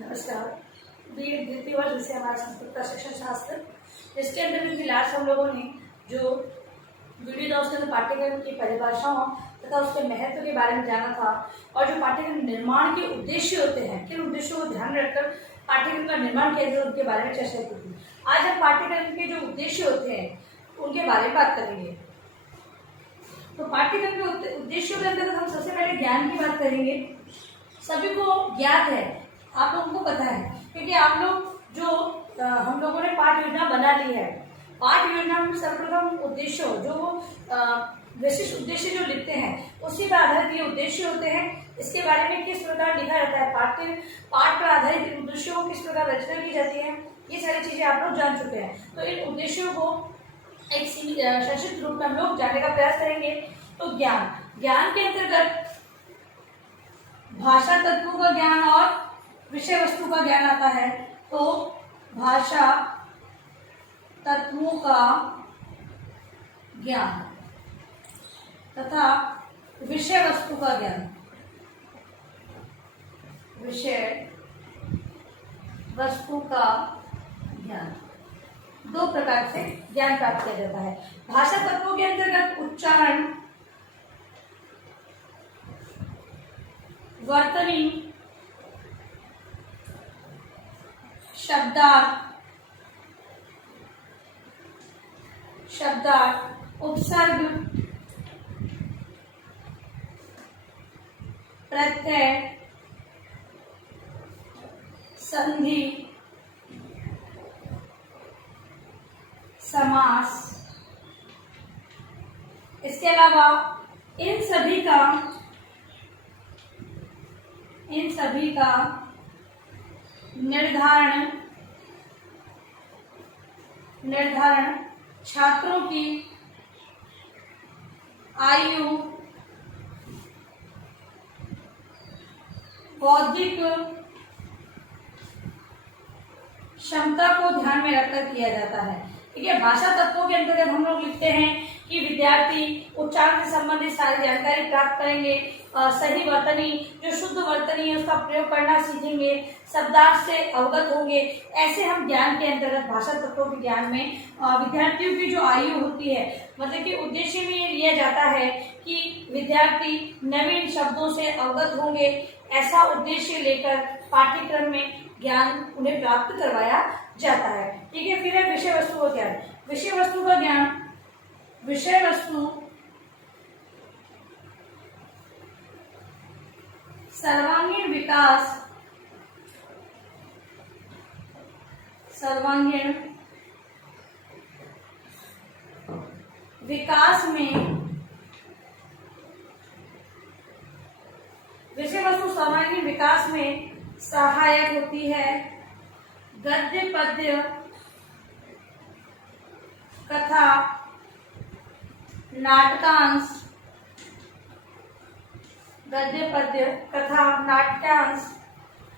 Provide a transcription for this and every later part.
नमस्कार। बीएड द्वितीय वर्ष विषय हमारा संस्कृत का शिक्षण शास्त्र, इसके अंदर भी लास्ट हम लोगों ने जो वीडियो था उसके अंदर पाठ्यक्रम की परिभाषाओं तथा उसके महत्व के बारे में जाना था और जो पाठ्यक्रम निर्माण के उद्देश्य होते हैं, किन उद्देश्यों को ध्यान रखकर पाठ्यक्रम का निर्माण किया जाए उनके बारे में चर्चा की थी। आज हम पाठ्यक्रम के जो उद्देश्य होते हैं उनके बारे में बात करेंगे। तो पाठ्यक्रम के उद्देश्यों के अंतर्गत हम सबसे पहले ज्ञान की बात करेंगे। सभी को ज्ञात है, आप लोगों को पता है, क्योंकि आप लोग जो हम लोगों ने पाठ योजना बना ली है। पाठ योजना में सर्वप्रथम उद्देश्य जो विशिष्ट उद्देश्य जो लिखते हैं उसी पर आधारित ये उद्देश्य होते हैं। इसके बारे में किस प्रकार लिखा जाता है, पाठ पर आधारित उद्देश्यों को किस प्रकार रचना की जाती है, ये सारी चीजें आप लोग जान चुके हैं। तो इन उद्देश्यों को एक संक्षिप्त रूप में हम लोग जानने का प्रयास करेंगे। तो ज्ञान के अंतर्गत भाषा तत्वों का ज्ञान और विषय वस्तु का ज्ञान आता है। तो भाषा तत्वों का ज्ञान तथा विषय वस्तु का ज्ञान, विषय वस्तु का ज्ञान, दो प्रकार से ज्ञान प्राप्त किया जाता है। भाषा तत्वों के अंतर्गत उच्चारण, वर्तनी, शब्दार्थ, उपसर्ग, प्रत्यय, संधि, समास। इसके अलावा इन सभी का निर्धारण छात्रों की आयु, बौद्धिक क्षमता को ध्यान में रखकर किया जाता है। ठीक है, भाषा तत्वों के अंतर्गत हम लोग लिखते हैं कि विद्यार्थी उच्चारण से संबंधित सारी जानकारी प्राप्त करेंगे, सही वर्तनी, जो शुद्ध वर्तनी है उसका प्रयोग करना सीखेंगे, शब्दार्थ से अवगत होंगे। ऐसे हम ज्ञान के अंतर्गत भाषा तत्वों के ज्ञान में विद्यार्थियों की जो आयु होती है, मतलब कि उद्देश्य में ये लिया जाता है कि विद्यार्थी नवीन शब्दों से अवगत होंगे। ऐसा उद्देश्य लेकर पाठ्यक्रम में ज्ञान उन्हें प्राप्त करवाया जाता है। ठीक है, फिर है विषय वस्तु का ज्ञान। विषय वस्तु का ज्ञान, विषय वस्तु सर्वांगीण विकास में विषय वस्तु सर्वांगीण विकास में सहायक होती है। गद्य पद्य कथा नाटकांश, गद्य पद्य कथा नाट्यांश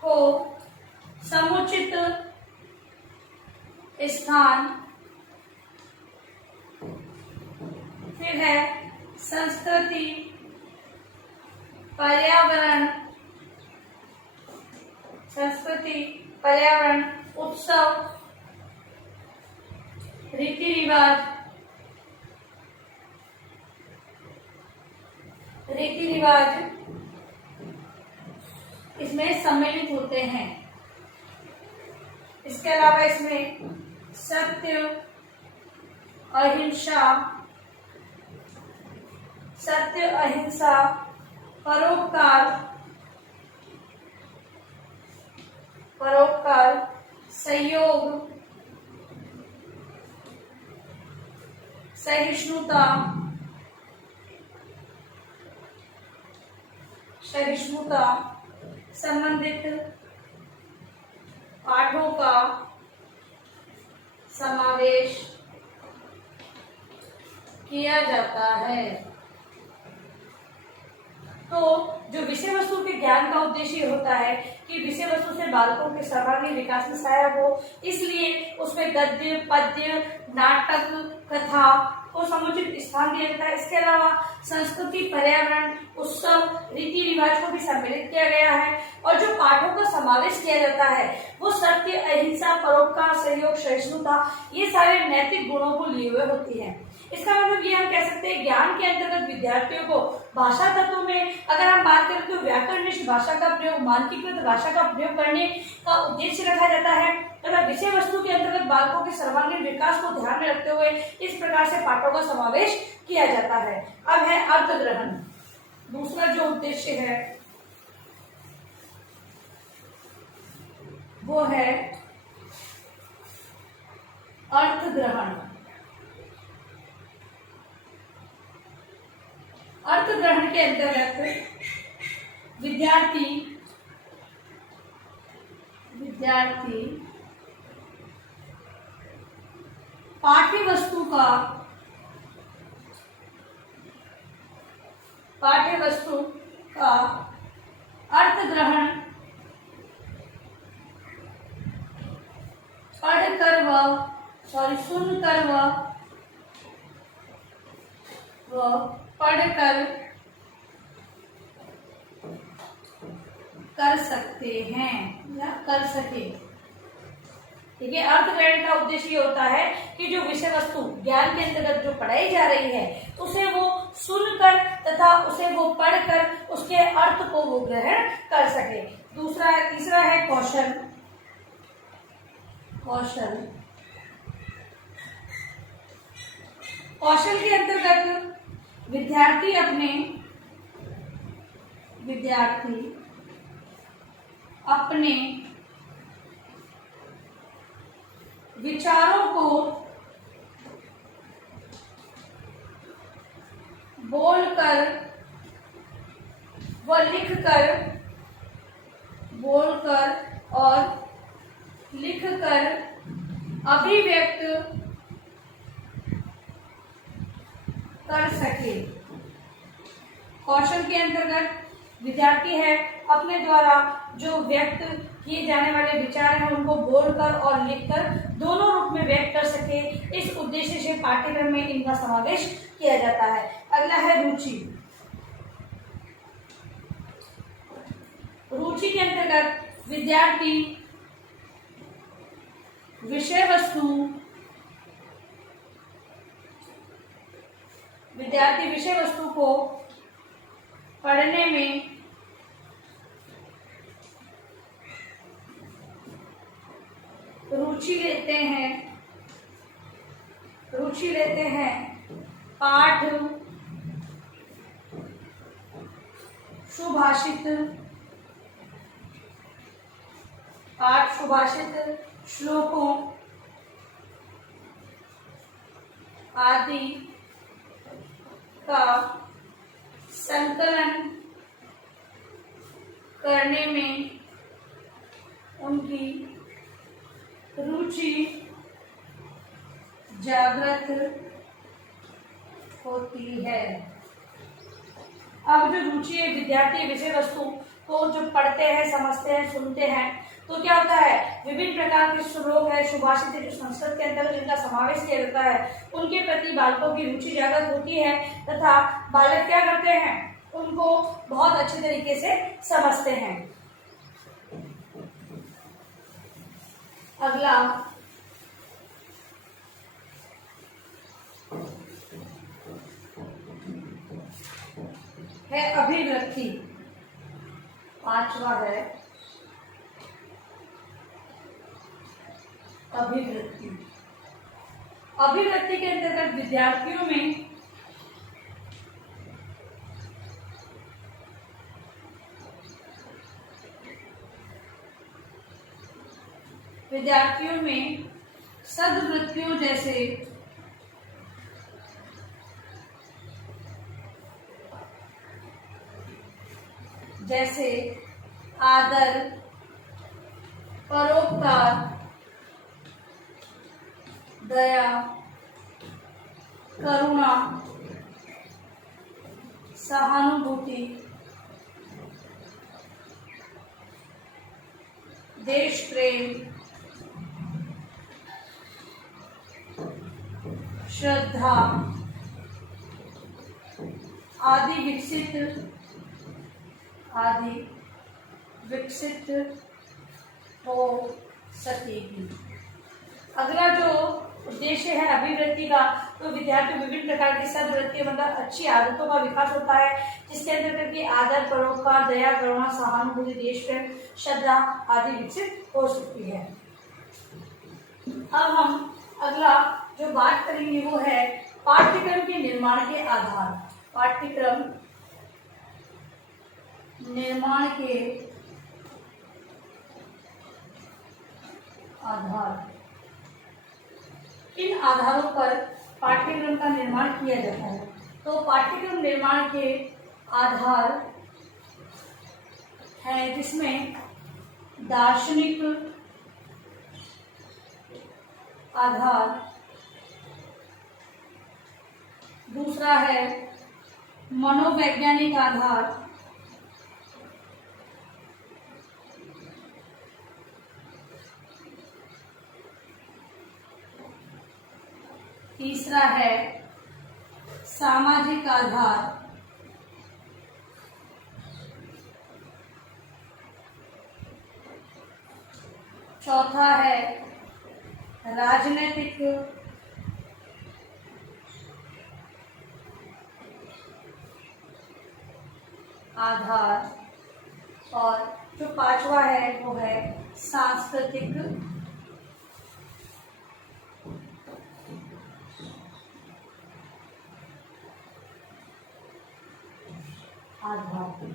को समुचित स्थान, फिर है संस्कृति, पर्यावरण, उत्सव, रीति रिवाज इसमें सम्मिलित होते हैं। इसके अलावा इसमें सत्य, अहिंसा, परोपकार, सहयोग, सहिष्णुता, संबंधित पाठों का समावेश किया जाता है। तो जो विषय वस्तु के ज्ञान का उद्देश्य होता है कि विषय वस्तु से बालकों के सर्वांगीण विकास में सहायक हो, इसलिए उसमें गद्य, पद्य, नाटक, कथा को समुचित स्थान दिया जाता है। इसके अलावा संस्कृति, पर्यावरण, उत्सव, रीति रिवाज को भी सम्मिलित किया गया है। और जो पाठों का समावेश किया जाता है वो सत्य, अहिंसा, परोपकार, सहयोग, सहिष्णुता, ये सारे नैतिक गुणों को लिए हुए होती है। इसका मतलब ये हम कह सकते हैं ज्ञान के अंतर्गत विद्यार्थियों को भाषा तत्वों में अगर हम बात करें तो व्याकरणनिष्ठ भाषा का प्रयोग, मानकीकृत भाषा का प्रयोग करने का उद्देश्य रखा जाता है तथा विषय वस्तु के अंतर्गत बालकों के सर्वांगीण विकास को ध्यान में रखते हुए इस प्रकार से पाठों का समावेश किया जाता है। अब है अर्थ ग्रहण। दूसरा जो उद्देश्य है वो है अर्थ ग्रहण। अर्थ ग्रहण के अंतर्गत विद्यार्थी पाठ्य वस्तु का अर्थ ग्रहण सुनकर व पढ़कर कर सकते हैं या कर सके। ठीक है, अर्थ ग्रहण का उद्देश्य ये होता है कि जो विषय वस्तु ज्ञान के अंतर्गत जो पढ़ाई जा रही है उसे वो सुनकर तथा उसे वो पढ़कर उसके अर्थ को वो ग्रहण कर सके। तीसरा है कौशल। कौशल के अंतर्गत विद्यार्थी अपने विचारों को बोलकर और लिखकर अभिव्यक्त कर सके। कौशल के अंतर्गत विद्यार्थी है अपने द्वारा जो व्यक्त किए जाने वाले विचार हैं उनको बोलकर और लिखकर दोनों रूप में व्यक्त कर सके। इस उद्देश्य से पाठ्यक्रम में इनका समावेश किया जाता है। अगला है रुचि। रुचि के अंतर्गत विद्यार्थी विषय वस्तु को पढ़ने में रुचि लेते हैं। पाठ सुभाषित श्लोकों आदि का संकलन करने में उनकी रुचि जागृत होती है। अब जो रुचि है विद्यार्थी विषय वस्तु को जो पढ़ते हैं, समझते हैं, सुनते हैं तो क्या होता है विभिन्न प्रकार के श्लोक है, सुभाषित जो संस्कृत के अंतर्गत जिनका समावेश किया जाता है उनके प्रति बालकों की रुचि जागृत होती है तथा बालक क्या करते हैं उनको बहुत अच्छे तरीके से समझते हैं। अगला है अभिव्यक्ति। पांचवा है अभिव्यक्ति। अभिव्यक्ति के अंतर्गत विद्यार्थियों में सद्वृत्तियों जैसे आदर, परोपकार, दया, करुणा, सहानुभूति, देश प्रेम, श्रद्धा आदि विकसित हो सकेगी। अगला जो उद्देश्य है अभिवृत्ति का, तो विद्यार्थी विभिन्न प्रकार की सद्वृत्ति मतलब अच्छी आदतों का विकास होता है, जिसके अंतर्गत की आदर, परोपकार, दया, करुणा, सहानुभूति, देश प्रेम, श्रद्धा आदि विकसित हो सकती है। अब हम अगला जो बात करेंगे वो है पाठ्यक्रम के निर्माण के आधार। पाठ्यक्रम निर्माण के आधार, इन आधारों पर पाठ्यक्रम का निर्माण किया जाता है। तो पाठ्यक्रम निर्माण के आधार है जिसमें दार्शनिक आधार, दूसरा है मनोवैज्ञानिक आधार, तीसरा है सामाजिक आधार, चौथा है राजनीतिक आधार, और जो पांचवा है वो है सांस्कृतिक आधार।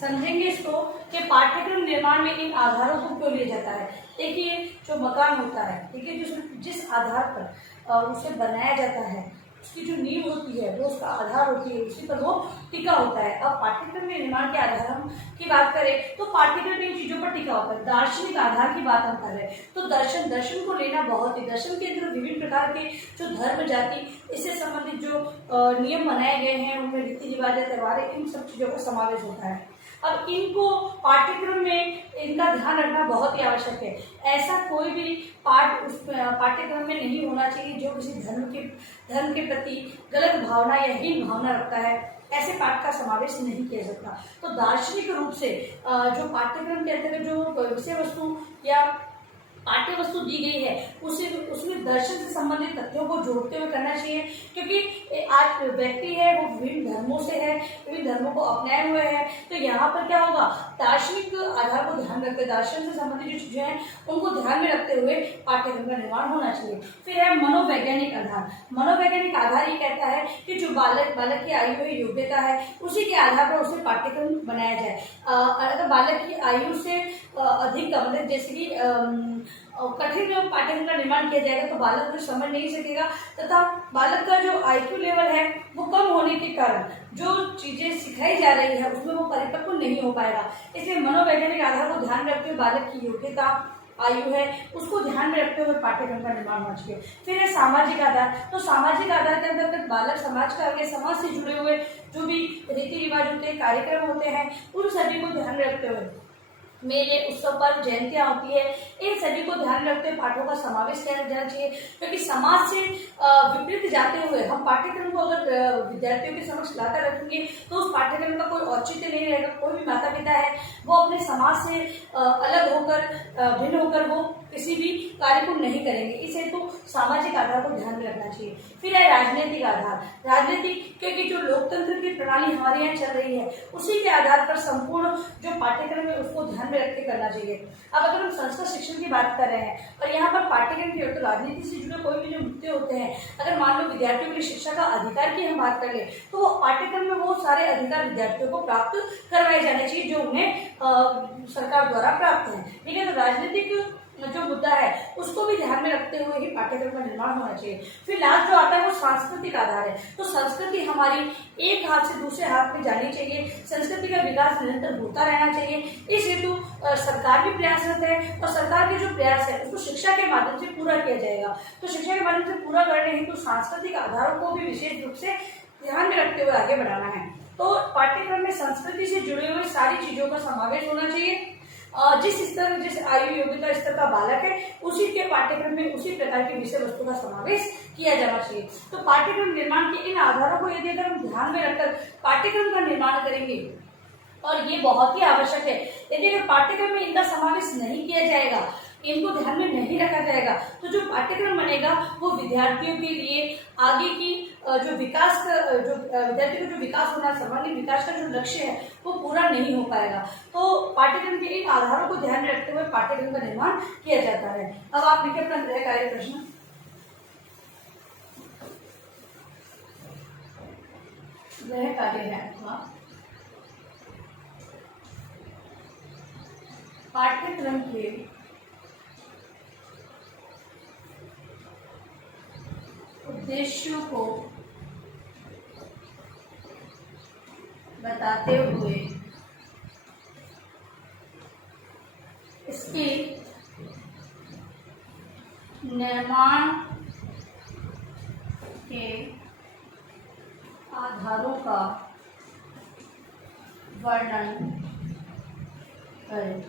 समझेंगे इसको कि पाठ्यक्रम निर्माण में इन आधारों को क्यों लिया जाता है। देखिए जो मकान होता है, देखिए जिस आधार पर उसे बनाया जाता है, उसकी जो नींव होती है वो उसका आधार होती है, उसी पर वो टिका होता है। अब पाठ्यक्रम में निर्माण के आधार की बात करें तो पाठ्यक्रम इन चीजों पर टिका होता है। दार्शनिक आधार की बात हम कर रहे हैं तो दर्शन को लेना बहुत ही, दर्शन के अंदर विभिन्न प्रकार के जो धर्म, जाति, इससे संबंधित जो नियम बनाए गए हैं, उनमें रीति रिवाज, त्यौहार, इन सब चीजों का समावेश होता है। अब इनको पाठ्यक्रम में इनका ध्यान रखना बहुत ही आवश्यक है। ऐसा कोई भी पाठ उस पाठ्यक्रम में नहीं होना चाहिए जो किसी धर्म के प्रति गलत भावना या हीन भावना रखता है। ऐसे पाठ का समावेश नहीं किया सकता। तो दार्शनिक रूप से जो पाठ्यक्रम के अंतर्गत जो विषय वस्तु या पाठ्य वस्तु दी गई है उसमें दर्शन से संबंधित तथ्यों को जोड़ते हुए करना चाहिए, क्योंकि आज व्यक्ति है वो विभिन्न धर्मों से है, विभिन्न धर्मों को अपनाए हुए है। तो यहाँ पर क्या होगा, दार्शनिक आधार को ध्यान रखते, दर्शन से संबंधित जो चीजें हैं उनको ध्यान में रखते हुए पाठ्यक्रम का निर्माण होना चाहिए। फिर है मनोवैज्ञानिक आधार। मनोवैज्ञानिक आधार ये कहता है कि जो बालक की आयु है, योग्यता है, उसी के आधार पर उसे पाठ्यक्रम बनाया जाए। अगर बालक की आयु से अधिक मतलब जैसे कि कठिन पाठ्यक्रम का निर्माण किया जाएगा तो बालक कुछ समझ नहीं सकेगा, तथा बालक का जो IQ लेवल है वो कम होने के कारण जो चीजें सिखाई जा रही है उसमें वो परिपक्व नहीं हो पाएगा। इसलिए मनोवैज्ञानिक आधार को ध्यान रखते हुए बालक की योग्यता, आयु है, उसको ध्यान में रखते हुए पाठ्यक्रम का निर्माण होना चाहिए। फिर है सामाजिक आधार। तो सामाजिक आधार के अंतर्गत बालक समाज का आगे समाज से जुड़े हुए जो भी रीति रिवाज होते हैं, कार्यक्रम होते हैं, उन सभी को ध्यान में रखते हुए मेले, उत्सव पर जयंतियां होती है, इन सभी को ध्यान रखते हुए पाठों का समावेश किया जाना चाहिए। क्योंकि समाज से विपरीत जाते हुए हम पाठ्यक्रम को अगर विद्यार्थियों के समक्ष लाकर रखेंगे तो उस पाठ्यक्रम का कोई औचित्य नहीं रहेगा। कोई भी माता पिता है वो अपने समाज से अलग होकर, भिन्न होकर वो किसी भी कार्य को नहीं करेंगे। इस हेतु सामाजिक आधार को ध्यान में रखना चाहिए। फिर है राजनीतिक आधार। राजनीतिक, क्योंकि जो लोकतंत्र की प्रणाली हमारे यहाँ चल रही है उसी के आधार पर संपूर्ण जो पाठ्यक्रम है उसको ध्यान में रख के करना चाहिए। अब अगर हम संस्कृत शिक्षण की बात कर रहे हैं और यहाँ पर पाठ्यक्रम की तो राजनीति से जुड़े कोई भी जो मुद्दे होते हैं, अगर मान लो विद्यार्थियों की शिक्षा का अधिकार की हम बात कर ले तो वो पाठ्यक्रम में वो सारे अधिकार विद्यार्थियों को प्राप्त करवाए जाने चाहिए जो उन्हें सरकार द्वारा प्राप्त है। ठीक है, तो राजनीतिक जो मुद्दा है उसको भी ध्यान में रखते हुए ही पाठ्यक्रम का निर्माण होना चाहिए। फिर लास्ट जो आता है वो सांस्कृतिक आधार है। तो संस्कृति हमारी एक हाथ से दूसरे हाथ में जानी चाहिए, संस्कृति का विकास निरंतर होता रहना चाहिए। इस हेतु सरकार भी प्रयासरत है और सरकार के जो प्रयास है उसको शिक्षा के माध्यम से पूरा किया जाएगा। तो शिक्षा के माध्यम से पूरा करने हेतु सांस्कृतिक आधारों को भी विशेष रूप से ध्यान में रखते हुए आगे बढ़ाना है। तो पाठ्यक्रम में संस्कृति से जुड़े हुए सारी चीजों का समावेश होना चाहिए। जिस आयु योग्यता स्तर का बालक है उसी के पाठ्यक्रम में उसी प्रकार के विषय वस्तु का समावेश किया जाना चाहिए। तो पाठ्यक्रम निर्माण के इन आधारों को यदि अगर हम ध्यान में रखकर पाठ्यक्रम का निर्माण करेंगे और ये बहुत ही आवश्यक है। यदि अगर पाठ्यक्रम में इनका समावेश नहीं किया जाएगा, इनको ध्यान में नहीं रखा जाएगा, तो जो पाठ्यक्रम बनेगा वो विद्यार्थियों के लिए आगे की जो विकास का जो विद्यार्थी को जो विकास होना, सर्वांगीण विकास का जो लक्ष्य है वो पूरा नहीं हो पाएगा। तो पाठ्यक्रम के इन आधारों को ध्यान में रखते हुए पाठ्यक्रम का निर्माण किया जाता है। अब आप लिखिए अपना गृह कार्य प्रश्न। गृह कार्य है आपका पाठ्यक्रम के उद्देश्यों को बताते हुए इसके निर्माण के आधारों का वर्णन करें।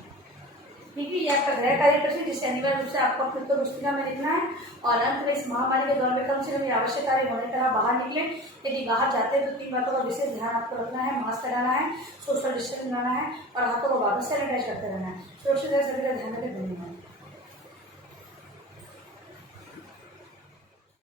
ठीक है, यह आपका गृह कार्य प्रश्न जिसे अनिवार्य रूप से आपको अपनी उत्तर पुस्तिका में लिखना है। और अंत में इस महामारी के दौर में कम से कम ये आवश्यक कार्य होने पर आप बाहर निकले। यदि बाहर जाते हैं तो 3 बातों का विशेष ध्यान आपको रखना है। मास्क लगाना है, सोशल डिस्टेंस बनाना है और हाथों को वापस सैनिटाइज करते रहना है। सुरक्षित रहे, सभी का ध्यान रखें। धन्यवाद।